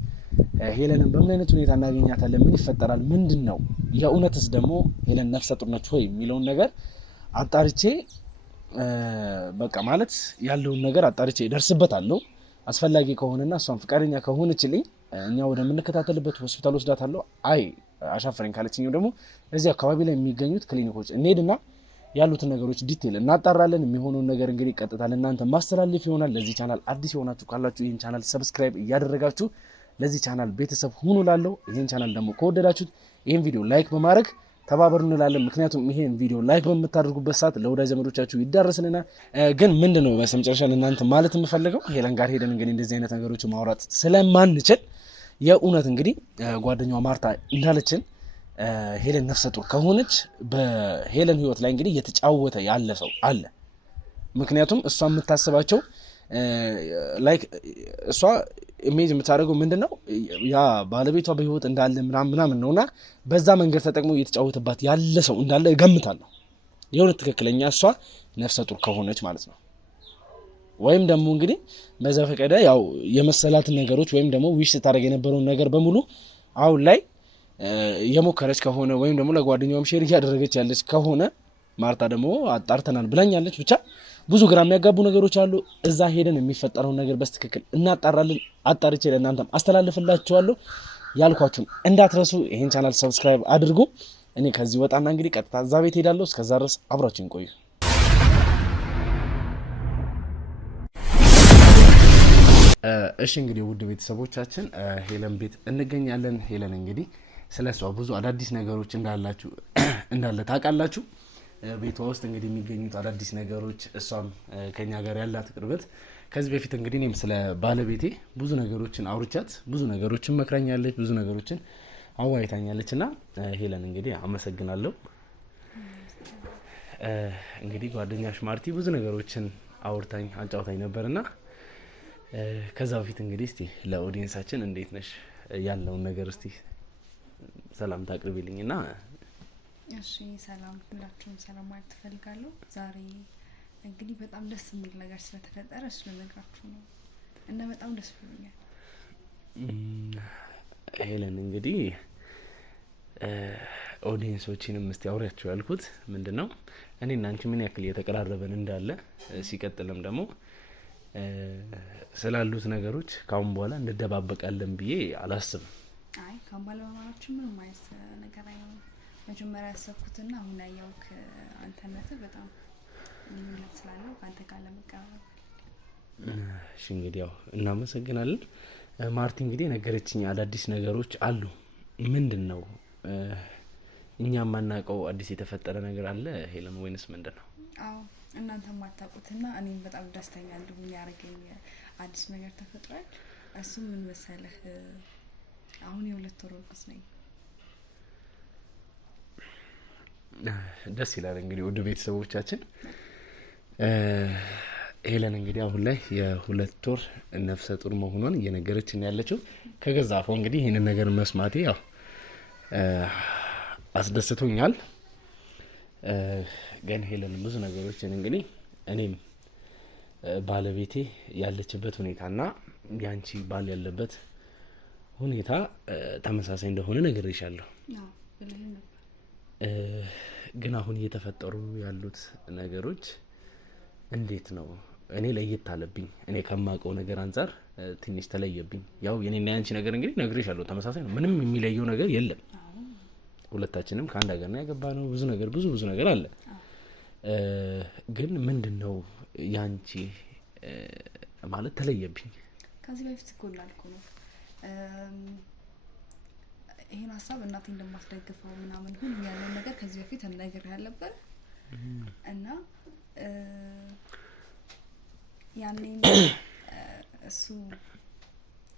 ሄለንን በምን አይነት ሁኔታ እናገኛታለን? ምን ይፈጠራል? ምንድን ነው የእውነትስ ደግሞ ሄለን ነፍሰ ጡር ነች ወይ የሚለውን ነገር አጣርቼ በቃ ማለት ያለውን ነገር አጣርቼ እደርስበታለሁ። አስፈላጊ ከሆነና እሷን ፍቃደኛ ከሆነችልኝ እኛ ወደምንከታተልበት ሆስፒታል ወስዳታለሁ። አይ አሻፈረኝ ካለችኝ ደግሞ እዚህ አካባቢ ላይ የሚገኙት ክሊኒኮች እንሄድና ያሉትን ነገሮች ዲቴል እናጣራለን። የሚሆነውን ነገር እንግዲህ ቀጥታ ለእናንተ ማስተላለፍ ይሆናል። ለዚህ ቻናል አዲስ የሆናችሁ ካላችሁ ይህን ቻናል ሰብስክራይብ እያደረጋችሁ ለዚህ ቻናል ቤተሰብ ሁኑ ላለው። ይህን ቻናል ደግሞ ከወደዳችሁት ይህን ቪዲዮ ላይክ በማድረግ ተባበሩ እንላለን። ምክንያቱም ይሄን ቪዲዮ ላይክ በምታደርጉበት ሰዓት ለወዳጅ ዘመዶቻችሁ ይዳረስልና። ግን ምንድነው በመጨረሻ ለእናንተ ማለት የምፈልገው ሄለን ጋር ሄደን እንግዲህ እንደዚህ አይነት ነገሮች ማውራት ስለማንችል የእውነት እንግዲህ ጓደኛዋ ማርታ እንዳለችን ሄለን ነፍሰ ጡር ከሆነች በሄለን ህይወት ላይ እንግዲህ እየተጫወተ ያለ ሰው አለ። ምክንያቱም እሷ የምታስባቸው ላይክ እሷ ኢሜጅ የምታደርገው ምንድነው ያ ባለቤቷ በህይወት እንዳለ ምናምን ነውና በዛ መንገድ ተጠቅሞ እየተጫወተባት ያለ ሰው እንዳለ እገምታለሁ። የሆነ ትክክለኛ እሷ ነፍሰ ጡር ከሆነች ማለት ነው። ወይም ደግሞ እንግዲህ በዘፈቀደ ያው የመሰላትን ነገሮች ወይም ደግሞ ዊሽ ስታደርግ የነበረውን ነገር በሙሉ አሁን ላይ የሞከረች ከሆነ ወይም ደግሞ ለጓደኛውም ሼር እያደረገች ያለች ከሆነ ማርታ ደግሞ አጣርተናል ብላኛለች። ብቻ ብዙ ግራ የሚያጋቡ ነገሮች አሉ። እዛ ሄደን የሚፈጠረውን ነገር በስትክክል እናጣራለን። አጣርቼ ለእናንተም አስተላልፍላችኋለሁ። ያልኳችሁን እንዳትረሱ። ይህን ቻናል ሰብስክራይብ አድርጉ። እኔ ከዚህ ወጣና እንግዲህ ቀጥታ እዛ ቤት ሄዳለሁ። እስከዛ ድረስ አብራችሁን ቆዩ። እሺ እንግዲህ ውድ ቤተሰቦቻችን ሄለን ቤት እንገኛለን። ሄለን እንግዲህ ስለሷ ብዙ አዳዲስ ነገሮች እንዳለ ታውቃላችሁ። ቤቷ ውስጥ እንግዲህ የሚገኙት አዳዲስ ነገሮች፣ እሷም ከኛ ጋር ያላት ቅርበት፣ ከዚህ በፊት እንግዲህ እኔም ስለ ባለቤቴ ብዙ ነገሮችን አውርቻት ብዙ ነገሮችን መክራኛለች፣ ብዙ ነገሮችን አዋይታኛለች እና ሄለን እንግዲህ አመሰግናለሁ። እንግዲህ ጓደኛሽ ማርቲ ብዙ ነገሮችን አውርታኝ አጫውታኝ ነበርና ከዛ በፊት እንግዲህ እስቲ ለኦዲየንሳችን እንዴት ነሽ ያለውን ነገር እስቲ ሰላም ታቅርቢልኝና። እሺ ሰላም፣ ሁላችሁም ሰላም ማለት ትፈልጋለሁ። ዛሬ እንግዲህ በጣም ደስ የሚል ነገር ስለተፈጠረ እሱ ልነግራችሁ ነው እና በጣም ደስ ብሎኛል። ሄለን እንግዲህ ኦዲየንሶችንም እስቲ አውሪያቸው ያልኩት ምንድነው እኔና አንቺ ምን ያክል እየተቀራረበን እንዳለ፣ ሲቀጥልም ደግሞ ስላሉት ነገሮች ካሁን በኋላ እንደባበቃለን ብዬ አላስብም። አይ ካሁን በኋላ በማላችሁ ምንም አይነት ነገር አይሆንም። መጀመሪያ ያሰብኩትና አሁን ያየሁት አንተነት በጣም ልዩነት ስላለው ከአንተ ጋር ለመቀራረብ። እሺ እንግዲህ ያው እናመሰግናለን። ማርቲ እንግዲህ ነገረችኝ አዳዲስ ነገሮች አሉ። ምንድን ነው እኛ የማናውቀው አዲስ የተፈጠረ ነገር አለ ሄለን ወይንስ ምንድን ነው? አዎ እናንተ የማታውቁትና እኔም በጣም ደስተኛ እንድሆን ያደረገኝ አዲስ ነገር ተፈጥሯል። እሱ ምን መሰለህ አሁን የ2 ወር እርጉዝ ነኝ። ደስ ይላል። እንግዲህ ወደ ቤተሰቦቻችን ሄለን እንግዲህ አሁን ላይ የ2 ወር ነፍሰ ጡር መሆኗን እየነገረችን ያለችው ከገዛ አፏ እንግዲህ ይህንን ነገር መስማቴ ያው አስደስቶኛል። ግን ሄለን ብዙ ነገሮችን እንግዲህ እኔም ባለቤቴ ያለችበት ሁኔታና ያንቺ ባል ያለበት ሁኔታ ተመሳሳይ እንደሆነ ነግሬሻለሁ። ግን አሁን እየተፈጠሩ ያሉት ነገሮች እንዴት ነው? እኔ ለየት አለብኝ። እኔ ከማውቀው ነገር አንጻር ትንሽ ተለየብኝ። ያው የኔና ያንቺ ነገር እንግዲህ ነግሬሻለሁ ተመሳሳይ ነው። ምንም የሚለየው ነገር የለም። ሁለታችንም ከአንድ ሀገር ነው ያገባነው። ብዙ ነገር አለ። ግን ምንድነው ያንቺ ማለት ተለየብኝ? ከዚህ በፊት እኮ ላልኩ ነው ይሄን ሀሳብ እናቴ እንደማትደግፈው ምናምን ሁሉ ያለው ነገር ከዚህ በፊት ነግሬሃለሁ ነበር እና ያኔ እሱ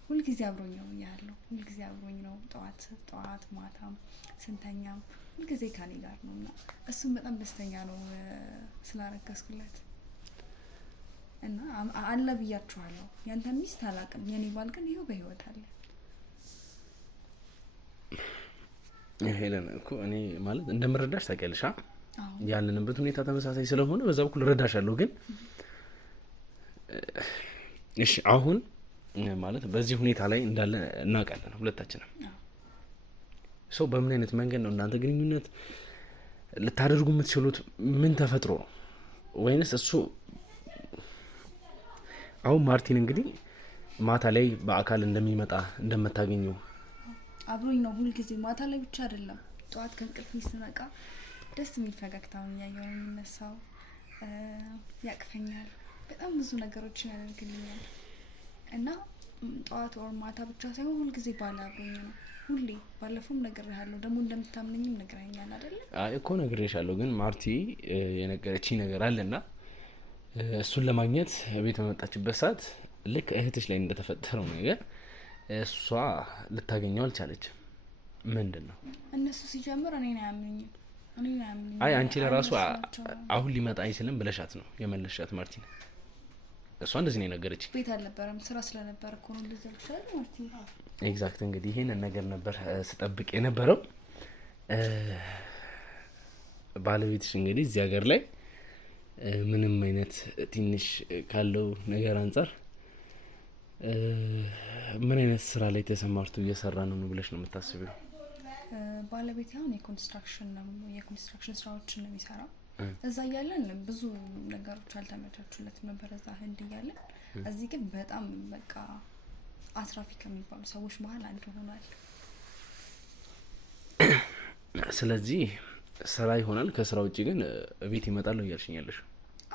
ሁልጊዜ አብሮኝ ነው ያለው። ሁልጊዜ አብሮኝ ነው ጠዋት ማታም ስንተኛም ሁልጊዜ ከኔ ጋር ነው እና እሱም በጣም ደስተኛ ነው ስላረገዝኩለት እና አለ ብያችኋለሁ። ያንተ ሚስት አላውቅም፣ የኔ ባል ግን ይኸው በህይወት አለ። ሄለን እኮ እኔ ማለት እንደምረዳሽ ታውቂያለሽ። ያለንበት ሁኔታ ተመሳሳይ ስለሆነ በዛ በኩል እረዳሻለሁ። ግን እሺ አሁን ማለት በዚህ ሁኔታ ላይ እንዳለ እናውቃለን ሁለታችንም። ሰው በምን አይነት መንገድ ነው እናንተ ግንኙነት ልታደርጉ የምትችሉት? ምን ተፈጥሮ ነው? ወይንስ እሱ አሁን ማርቲን እንግዲህ ማታ ላይ በአካል እንደሚመጣ እንደምታገኘው አብሮኝ ነው ሁልጊዜ። ማታ ላይ ብቻ አይደለም፣ ጠዋት ከእንቅልፌ ስነቃ ደስ የሚል ፈገግታውን እያየሁ ነው የሚነሳው። ያቅፈኛል፣ በጣም ብዙ ነገሮችን ያደርግልኛል እና ጠዋት ወር ማታ ብቻ ሳይሆን ሁልጊዜ ባለ አብሮኝ ነው ሁሌ። ባለፈውም ነግሬሃለሁ፣ ደግሞ እንደምታምነኝም ነግረኸኛል አይደል? አይ እኮ ነግሬሻለሁ። ግን ማርቲ የነገረችኝ ነገር አለና እሱን ለማግኘት ቤት በመጣችበት ሰዓት ልክ እህትሽ ላይ እንደተፈጠረው ነገር እሷ ልታገኘው አልቻለችም። ምንድን ነው እነሱ ሲጀምር እኔን አያምኑኝም። አይ አንቺ ለራሱ አሁን ሊመጣ አይችልም ብለሻት ነው የመለሻት ማርቲን። እሷ እንደዚህ ነው የነገረችኝ። ቤት አልነበረም፣ ስራ ስለነበረ እኮ ነው እንደዚህ ያልኩሽ ማርቲን። ኤግዛክት እንግዲህ ይሄንን ነገር ነበር ስጠብቅ የነበረው። ባለቤትሽ እንግዲህ እዚህ ሀገር ላይ ምንም አይነት ትንሽ ካለው ነገር አንጻር ምን አይነት ስራ ላይ ተሰማርቶ እየሰራ ነው ብለሽ ነው የምታስቢው? ባለቤት አሁን የኮንስትራክሽን ስራዎችን ነው የሚሰራው። እዛ እያለን ብዙ ነገሮች አልተመቻቹለትም ነበር እዛ ህንድ እያለን። እዚህ ግን በጣም በቃ አትራፊ ከሚባሉ ሰዎች መሀል አንዱ ሆኗል። ስለዚህ ስራ ይሆናል፣ ከስራ ውጭ ግን ቤት ይመጣል ነው እያልሽኝ ያለሽ?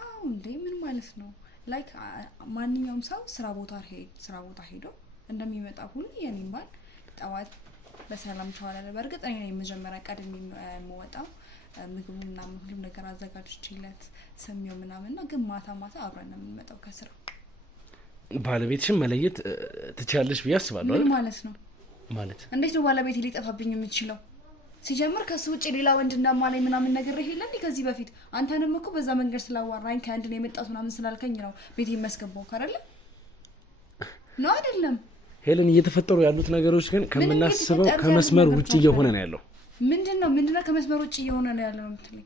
አዎ እንዴ ምን ማለት ነው? ላይክ ማንኛውም ሰው ስራ ቦታ ሄዶ እንደሚመጣ ሁሉ የኔም ባል ጠዋት በሰላም ቻዋላለ። በእርግጥ እኔ ነኝ መጀመሪያ ቀድሜ የምወጣው ምግቡን ምናምን ሁሉም ነገር አዘጋጅቼለት ሰሚው ምናምንና ግን ማታ አብረን ነው የምንመጣው ከስራ። ባለቤትሽን መለየት ትችያለሽ ብዬ አስባለሁ። ምን ማለት ነው? ማለት እንዴት ነው ባለቤቴ ሊጠፋብኝ የምችለው? ሲጀምር ከሱ ውጭ ሌላ ወንድ እንደማላይ ምናምን ነገር ይሄላል። ከዚህ በፊት አንተንም እኮ በዛ መንገድ ስላዋራኝ ከአንድ ነው የመጣሁት ምናምን ስላልከኝ ነው ቤቴ የሚያስገባው ካረለ ነው አይደለም? ሄለን እየተፈጠሩ ያሉት ነገሮች ግን ከምናስበው ከመስመር ውጭ እየሆነ ነው ያለው። ምንድነው ከመስመር ውጭ እየሆነ ነው ያለው የምትለኝ?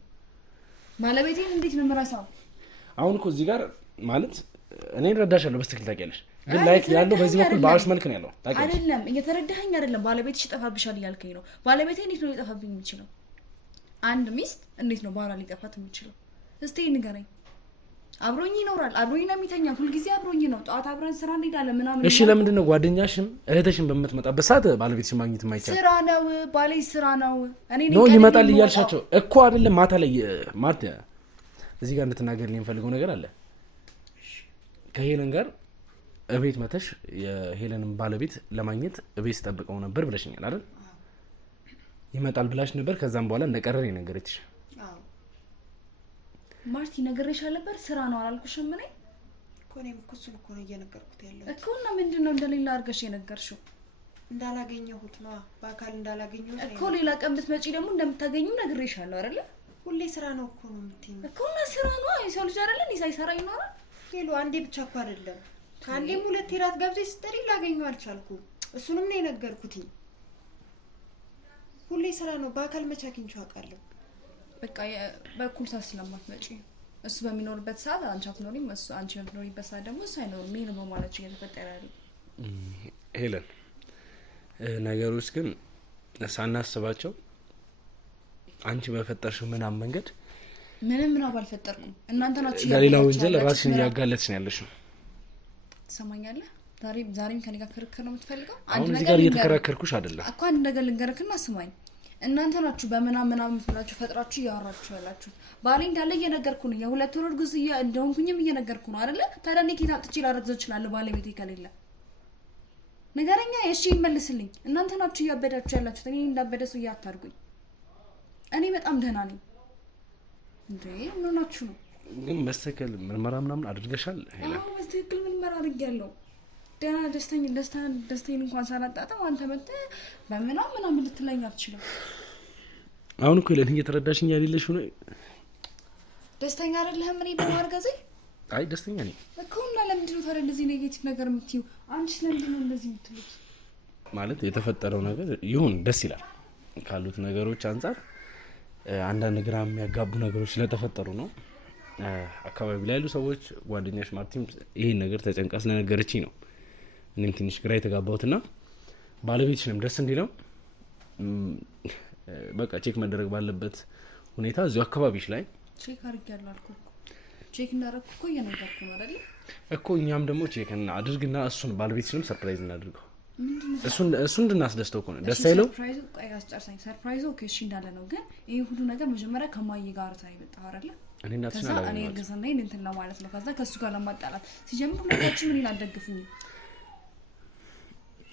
ባለቤቴን እንዴት ነው የምረሳው? አሁን እኮ እዚህ ጋር ማለት እኔ እረዳሻለሁ በስትክክል ታውቂያለሽ። ግን ላይክ ያለው በዚህ በኩል በአሽ መልክ ነው ያለው ታውቂያለሽ አይደለም? እየተረዳኸኝ አይደለም? ባለቤትሽ ይጠፋብሻል እያልከኝ ነው። ባለቤቴ እንዴት ነው ሊጠፋብኝ የሚችለው? አንድ ሚስት እንዴት ነው ባሏ ሊጠፋት የሚችለው? እስቲ ንገረኝ። አብሮኝ ይኖራል፣ አብሮኝ ነው የሚተኛው፣ ሁልጊዜ አብሮኝ ነው። ጠዋት አብረን ስራ እንሄዳለን ምናምን። እሺ ለምንድን ነው ጓደኛሽም እህትሽም በምትመጣበት ሰዓት ባለቤትሽን ማግኘት የማይቻል? ስራ ነው ባሌ ስራ ነው። እኔ ነው ይመጣል እያልሻቸው እኮ አይደለም? ማታ ላይ ማርት እዚህ ጋር እንድትናገርልኝ የምፈልገው ነገር አለ። ከሄለን ጋር እቤት መተሽ የሄለንን ባለቤት ለማግኘት እቤት ስጠብቀው ነበር ብለሽኛል አይደል? ይመጣል ብላሽ ነበር። ከዛም በኋላ እንደቀረረ እኔም እኮ እሱን እኮ ነው እየነገርኩት ያለው እኮ። እና ምንድነው እንደሌላ አድርገሽ የነገርሽው? እንዳላገኘሁት ነው በአካል እንዳላገኘሁት እኮ። ሌላ ቀን ብትመጪ ደግሞ እንደምታገኙ ነግሬሻለሁ አይደለ? ሁሌ ስራ ነው እኮ ነው የምትይኝ እኮ። እና ስራ ነው የሰው ልጅ አይደለ ሳይሰራ ይኖራል? ሄሎ አንዴ ብቻ እኮ አይደለም ከአንዴም 2 ራት ጋብዘሽ ስትጠሪ ላገኘው አልቻልኩም። እሱንም ነው የነገርኩትኝ። ሁሌ ስራ ነው በአካል መቼ አግኝቼው አውቃለሁ? በቃ በኩል ሰዓት ስለማትመጪ እሱ በሚኖርበት ሰዓት አንቺ አትኖሪም፣ እሱ አንቺ በምትኖሪበት ሰዓት ደግሞ እሱ አይኖርም። ይሄን ነው ማለት እየተፈጠረ ያለው። ሄለን ነገሮች ግን ሳናስባቸው አንቺ በፈጠርሽው ምናምን መንገድ ምንም ነው ባልፈጠርኩም እናንተ ናችሁ ለሌላ ወንጀል ራስሽን እያጋለጥሽ ነው ያለሽው። ትሰማኛለህ? ዛሬም ከኔ ጋር ክርክር ነው የምትፈልገው? አንድ ነገር ጋር እየተከራከርኩሽ አይደለም እኮ። አንድ ነገር ልንገርክና ስማኝ። እናንተ ናችሁ በምናምን ብላችሁ ፈጥራችሁ እያወራችሁ ያላችሁት። ባሌ እንዳለ እየነገርኩ ነው። የ2 ወር እርጉዝ እንደሆንኩኝም እየነገርኩ ነው አይደለ? ታዲያ እኔ ከየት አምጥቼ ላረግዘው እችላለሁ? ባለቤቴ ከሌለ ነገረኛ። እሺ ይመልስልኝ። እናንተ ናችሁ እያበዳችሁ ያላችሁት። እኔ እንዳበደ ሰው እያታርጉኝ። እኔ በጣም ደህና ነኝ። እንዴ ምን ናችሁ ነው? ግን መስተከል ምርመራ ምናምን አድርገሻል? አዎ መስተከል ምርመራ አድርጌያለሁ። ደህና ደስተኝ እንኳን ሳላጣጣም አንተ መጥተህ በምናምን ልትለኝ አትችልም። አሁን እኮ ለኔ እየተረዳሽኝ አይደለሽ ነው? ደስተኛ አይደለህም እኔ በማርገዜ? አይ ደስተኛ ነኝ እኮ። እና ለምንድን ነው ታዲያ እንደዚህ ኔጌቲቭ ነገር የምትይው? አንቺ ለምንድን ነው እንደዚህ የምትሉት? ማለት የተፈጠረው ነገር ይሁን ደስ ይላል ካሉት ነገሮች አንፃር አንዳንድ ግራ የሚያጋቡ ነገሮች ስለተፈጠሩ ነው። አካባቢ ላይ ያሉ ሰዎች ጓደኛሽ ማርቲም ይሄን ነገር ተጨንቃ ስለነገረችኝ ነው እኔም ትንሽ ግራ የተጋባሁትና ባለቤትሽንም ደስ እንዲለው በቃ ቼክ መደረግ ባለበት ሁኔታ እዚሁ አካባቢሽ ላይ ቼክ አድርጌያለሁ አልኩህ እኮ። ቼክ እንዳደረኩ እኮ እየነገርኩ ነው አይደል እኮ። እኛም ደግሞ ቼክ አድርግና እሱን ባለቤትሽንም ሰርፕራይዝ እናድርገው። እሱ እንድናስደስተው እኮ ነው። ደስ አይለው? ሰርፕራይዙ ቆይ አስጨርሰኝ። ሰርፕራይዙ ኦኬ እሺ እንዳለ ነው። ግን ይሄ ሁሉ ነገር መጀመሪያ ከማዬ ጋር ታይመጣው አይደል? እኔ እናትሽ ነው እኔ እርግዝና ይሄን እንትን ነው ማለት ነው። ከዛ ከሱ ጋር ለማጣላት ሲጀምር ሁለታችሁ ምን ይላደግፉኝ?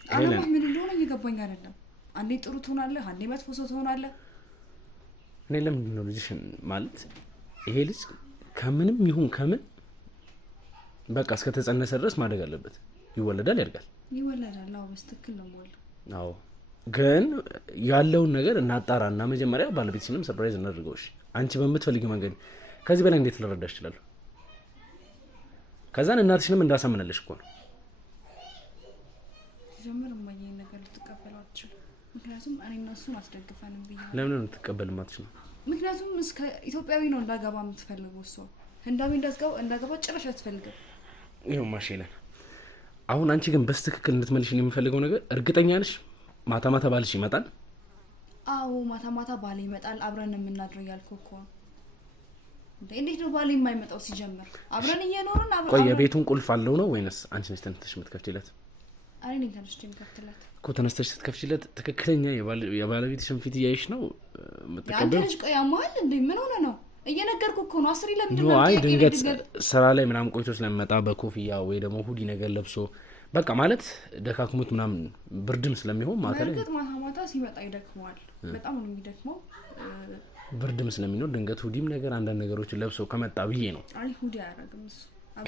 አሁን ምን እንደሆነ እየገባኝ አይደለም። አንዴ ጥሩ ትሆናለህ፣ አንዴ መጥፎ ሰው ትሆናለህ። እኔ ለምንድን ነው ልጅሽ ማለት ይሄ ልጅ ከምንም ይሁን ከምን በቃ እስከ ተጸነሰ ድረስ ማደግ አለበት። ይወለዳል፣ ያድጋል። ይወለዳል። አዎ በስትክክል ነው ማለት። አዎ ግን ያለውን ነገር እናጣራና መጀመሪያ ባለቤትሽንም ሰርፕራይዝ እናድርገው። እሺ አንቺ በምትፈልጊው መንገድ ከዚህ በላይ እንዴት ልረዳሽ እችላለሁ? ከዛን እናትሽንም እንዳሳመነልሽ እኮ ነው። ጀምር ማየ ነገር ልትቀበለው አትችልም። ምክንያቱም እኔ እና እሱን አስደግፈንም ብያለሁ። ለምን ነው ልትቀበል ማትችል? ምክንያቱም እስከ ኢትዮጵያዊ ነው እንዳገባ የምትፈልገው እሱ። ህንዳዊ እንዳገባ ጭራሽ አትፈልግም። ይሄው ማሽለን አሁን አንቺ ግን በስትክክል እንድትመልሽልኝ የምፈልገው ነገር እርግጠኛ ነሽ? ማታ ማታ ባልሽ ይመጣል? አዎ ማታ ማታ ባሌ ይመጣል። አብረን የምናድረው ያልኩህ እኮ ነው። እንዴት ነው ባሌ የማይመጣው? ሲጀምር አብረን እየኖርን ቆይ የቤቱን ቁልፍ አለው ነው ወይንስ አንቺ ነሽ ተነስተሽ የምትከፍቺለት? እኔ ነኝ ተነስቼ የምከፍትለት እኮ። ተነስተሽ ስትከፍቺለት ትክክለኛ የባለቤትሽን ፊት እያየሽ ነው የምትቀበለው? አንተ ልጅ ቆይ አማል እንዴ ምን ሆነ ነው? እየነገርኩህ እኮ ነው። አስሪ ለምንድን ነው? አይ ድንገት ስራ ላይ ምናምን ቆይቶ ስለሚመጣ በኮፍያ ወይ ደግሞ ሁዲ ነገር ለብሶ በቃ ማለት ደካክሙት ምናምን ብርድም ስለሚሆን ማለት ነው። በእርግጥ ማታ ማታ ሲመጣ ይደክመዋል። በጣም ነው የሚደክመው። ብርድም ስለሚኖር ድንገት ሁዲም ነገር አንዳንድ ነገሮችን ለብሶ ከመጣ ብዬ ነው። አይ ሁዲ አያደርግም እሱ።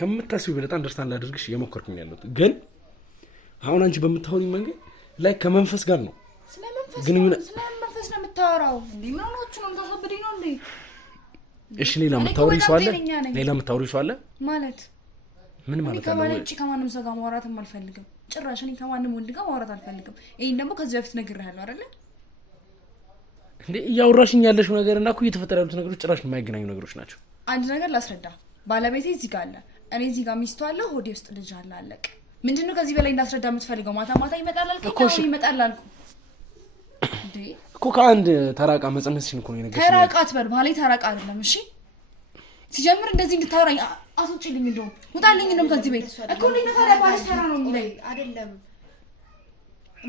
ከምታስቢው በጣም አንደርስታንድ ላድርግሽ እየሞከርኩኝ ያለሁት ግን አሁን አንቺ በምታወሪኝ መንገድ ላይ ከመንፈስ ጋር ነው። ስለመንፈስ ነው የምታወራው እንዴ? ምን ሆናችሁ ነው? ታሳብደኝ ነው እንዴ? እሺ ሌላ የምታወሪው ሰው አለ? ሌላ የምታወሪው ሰው አለ ማለት ምን ማለት ነው? እኔ ከማንም ሰው ጋር ማውራትም አልፈልግም። ጭራሽ እኔ ከማንም ወንድ ጋር ማውራት አልፈልግም። ይሄን ደግሞ ከዚህ በፊት ነግሬሃለሁ አይደል እንዴ? እያወራሽኝ ያለሽው ነገር እና እኮ እየተፈጠረ ያሉት ነገሮች ጭራሽ የማይገናኙ ነገሮች ናቸው። አንድ ነገር ላስረዳ። ባለቤቴ እዚህ ጋር አለ፣ እኔ እዚህ ጋር ሚስቱ አለ፣ ሆዴ ውስጥ ልጅ አለ። አለቅ። ምንድነው ከዚህ በላይ እንዳስረዳ የምትፈልገው? ማታ ማታ ይመጣል አልከኝ። አሁን ይመጣል አልኩ እንዴ እኮ። ከአንድ ተራቃ መጽነስሽን እኮ ነው የነገርሽኝ። ተራቃ አትበል። ባሌ ተራቃ አይደለም እሺ። ሲጀምር እንደዚህ እንድታወራኝ አስወጪልኝ። እንደውም ውጣልኝ። እንደውም ከዚህ ቤት እኮ እንዴት ነው ታዲያ ባልሽ ተራ ነው የሚለኝ? አይደለም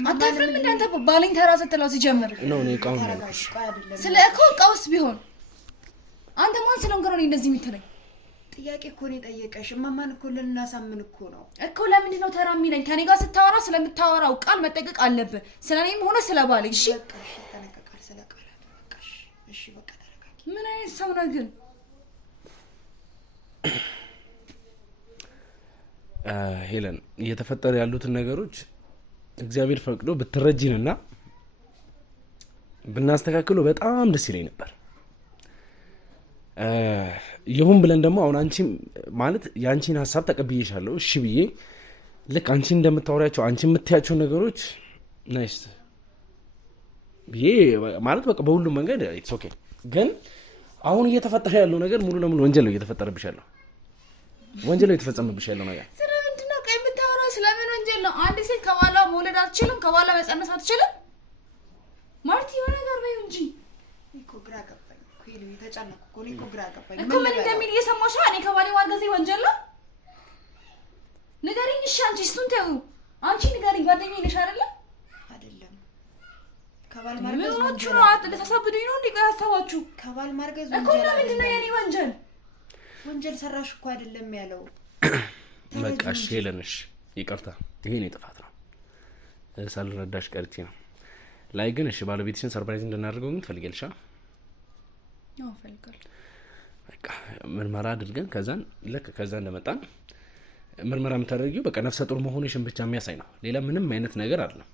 አታፍርም? እንዳንተ ባሌን ተራ ስትለው ሲጀምር ነው እኔ እቃውን ያልኩሽ። ስለ እኮ እቃውስ ቢሆን አንተ ማን ስለሆንክ ነው እንደዚህ የምትለኝ? ጥያቄ እኮ ነው የጠየቀሽ። እማማን እኮ ልናሳምን እኮ ነው እኮ። ለምንድን ነው ተራ የሚለኝ? ከኔ ጋር ስታወራ ስለምታወራው ቃል መጠቀቅ አለብህ። ስለኔም ሆነ ስለ ባሌ። እሺ በቃ እሺ፣ ተነቀቃል ስለ ቃላት። በቃ እሺ፣ በቃ ተረጋጊ። ምን አይነት ሰው ነህ ግን? ሄለን እየተፈጠረ ያሉትን ነገሮች እግዚአብሔር ፈቅዶ ብትረጂንና ብናስተካክለው በጣም ደስ ይለኝ ነበር። ይሁን ብለን ደግሞ አሁን አንቺ ማለት የአንቺን ሀሳብ ተቀብዬሻለሁ እሺ ብዬ ልክ አንቺ እንደምታወሪያቸው አንቺ የምትያቸው ነገሮች ናይስ ብዬ ማለት በቃ በሁሉም መንገድ ኢትስ ኦኬ። ግን አሁን እየተፈጠረ ያለው ነገር ሙሉ ለሙሉ ወንጀል ነው እየተፈጠረብሽ ያለው፣ ወንጀል ነው የተፈጸመብሽ ያለው ነገር። ስለምንድን ነው ቆይ የምታወራው? ስለምን ወንጀል ነው? አንድ ሴት ከባሏ መውለድ አትችልም? ከባሏ መጸነስ አትችልም? ማርቲ የሆነ ነገር በይው እንጂ እኮ ግራ ገባኝ እኮ ይሄ ተጨነቅኩ እኮ እኔ እኮ ግራ ገባኝ እኮ ምን እንደሚል እየሰማሽ እኔ ከባሌ ማርገዜ ወንጀል ነው? ንገሪኝ እሺ። አንቺ እሱን ተይው፣ አንቺ ንገሪኝ። ጓደኛዬ ነሽ አይደለ? አይደለም ከባል ማርገዝ ወንጀል ነው። ልታሳብዱኝ ነው እንዴ? ቆይ ሀሳባችሁ ከባል ማርገዝ እኮ ለምንድን ነው የኔ ወንጀል? ወንጀል ሰራሽ እኮ አይደለም ያለው። በቃ እሺ ሄለንሽ ይቅርታ፣ ይሄ ነው ጥፋት ነው ሳልረዳሽ ቀርቼ ነው። ላይ ግን እሺ ባለቤትሽን ሰርፕራይዝ እንድናደርገው ምን ትፈልጊያለሽ? አዎ ፈልጋለሁ። በቃ ምርመራ አድርገን ከዛን ልክ ከዛ እንደመጣን ምርመራ የምታደርጊው በቃ ነፍሰ ጡር መሆንሽን ብቻ የሚያሳይ ነው። ሌላ ምንም አይነት ነገር አይደለም።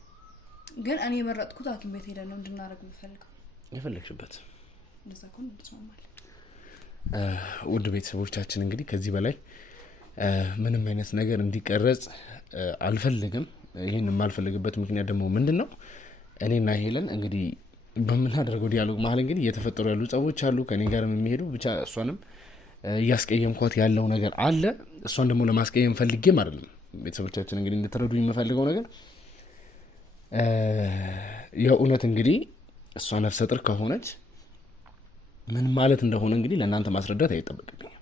ግን እኔ የመረጥኩት ሐኪም ቤት ሄደን ነው እንድናደርግ የምፈልገው። የፈለግሽበት እንደዛ ከሆነ እንስማማለን። ውድ ቤተሰቦቻችን እንግዲህ ከዚህ በላይ ምንም አይነት ነገር እንዲቀረጽ አልፈልግም። ይህን የማልፈልግበት ምክንያት ደግሞ ምንድን ነው? እኔና ሄለን እንግዲህ በምናደርገው ዲያሎግ መሀል እንግዲህ እየተፈጠሩ ያሉ ጸቦች አሉ ከኔ ጋርም የሚሄዱ ብቻ እሷንም እያስቀየምኳት ያለው ነገር አለ። እሷን ደግሞ ለማስቀየም ፈልጌም አይደለም። ቤተሰቦቻችን እንግዲህ እንድትረዱኝ የምፈልገው ነገር የእውነት እንግዲህ እሷ ነፍሰ ጡር ከሆነች ምን ማለት እንደሆነ እንግዲህ ለእናንተ ማስረዳት አይጠበቅብኝም።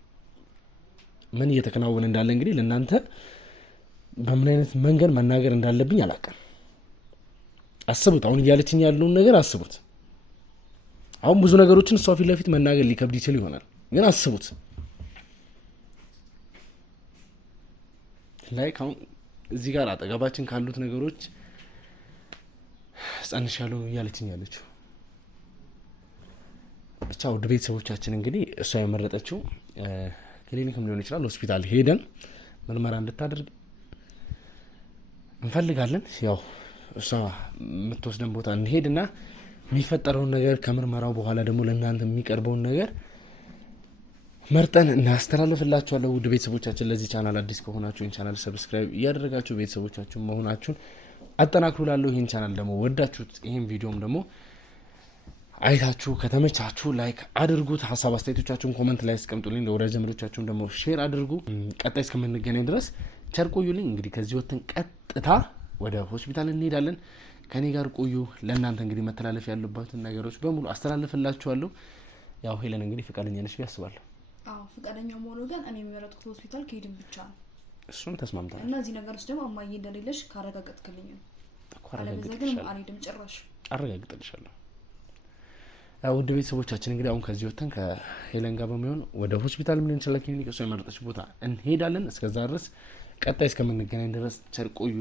ምን እየተከናወነ እንዳለ እንግዲህ ለእናንተ በምን አይነት መንገድ መናገር እንዳለብኝ አላውቅም። አስቡት፣ አሁን እያለችኝ ያለውን ነገር አስቡት። አሁን ብዙ ነገሮችን እሷ ፊት ለፊት መናገር ሊከብድ ይችል ይሆናል፣ ግን አስቡት ላይክ አሁን እዚህ ጋር አጠገባችን ካሉት ነገሮች ጸንሻለሁ እያለችኝ ያለችው። ብቻ ውድ ቤተሰቦቻችን እንግዲህ እሷ የመረጠችው ክሊኒክም ሊሆን ይችላል ሆስፒታል ሄደን ምርመራ እንድታደርግ እንፈልጋለን። ያው እሷ የምትወስደን ቦታ እንሄድና የሚፈጠረውን ነገር ከምርመራው በኋላ ደግሞ ለእናንተ የሚቀርበውን ነገር መርጠን እናስተላልፍላችኋለሁ። ውድ ቤተሰቦቻችን ለዚህ ቻናል አዲስ ከሆናችሁ ይህን ቻናል ሰብስክራይብ እያደረጋችሁ ቤተሰቦቻችሁ መሆናችሁን አጠናክሩ። ላለሁ ይህን ቻናል ደግሞ ወዳችሁት ይህን ቪዲዮም ደግሞ አይታችሁ ከተመቻችሁ ላይክ አድርጉት። ሀሳብ አስተያየቶቻችሁን ኮመንት ላይ አስቀምጡልኝ። ለወዳጅ ዘመዶቻችሁን ደግሞ ሼር አድርጉ። ቀጣይ እስከምንገናኝ ድረስ ቸር ቆዩልኝ። እንግዲህ ከዚህ ወጥተን ቀጥታ ወደ ሆስፒታል እንሄዳለን። ከኔ ጋር ቆዩ። ለእናንተ እንግዲህ መተላለፍ ያሉባትን ነገሮች በሙሉ አስተላልፍላችኋለሁ። ያው ሄለን እንግዲህ ፈቃደኛ ነሽ ብዬ አስባለሁ። አዎ ፈቃደኛ መሆኑ ግን እኔ የሚመረጥኩት ሆስፒታል ከሄድን ብቻ ነው። እሱም ተስማምተናል። እና እዚህ ነገር ውስጥ ደግሞ እማዬ እንደሌለሽ ካረጋገጥክልኝ ነው። አለበለዚያ ግን አልሄድም ጭራሽ። አረጋግጥልሻለሁ። ውድ ቤተሰቦቻችን እንግዲህ አሁን ከዚህ ወጥተን ከሄለን ጋር በሚሆን ወደ ሆስፒታል ምን እንችላለን ክሊኒክ እሷ የመረጠች ቦታ እንሄዳለን። እስከዛ ድረስ ቀጣይ እስከምንገናኝ ድረስ ቸር ቆዩ።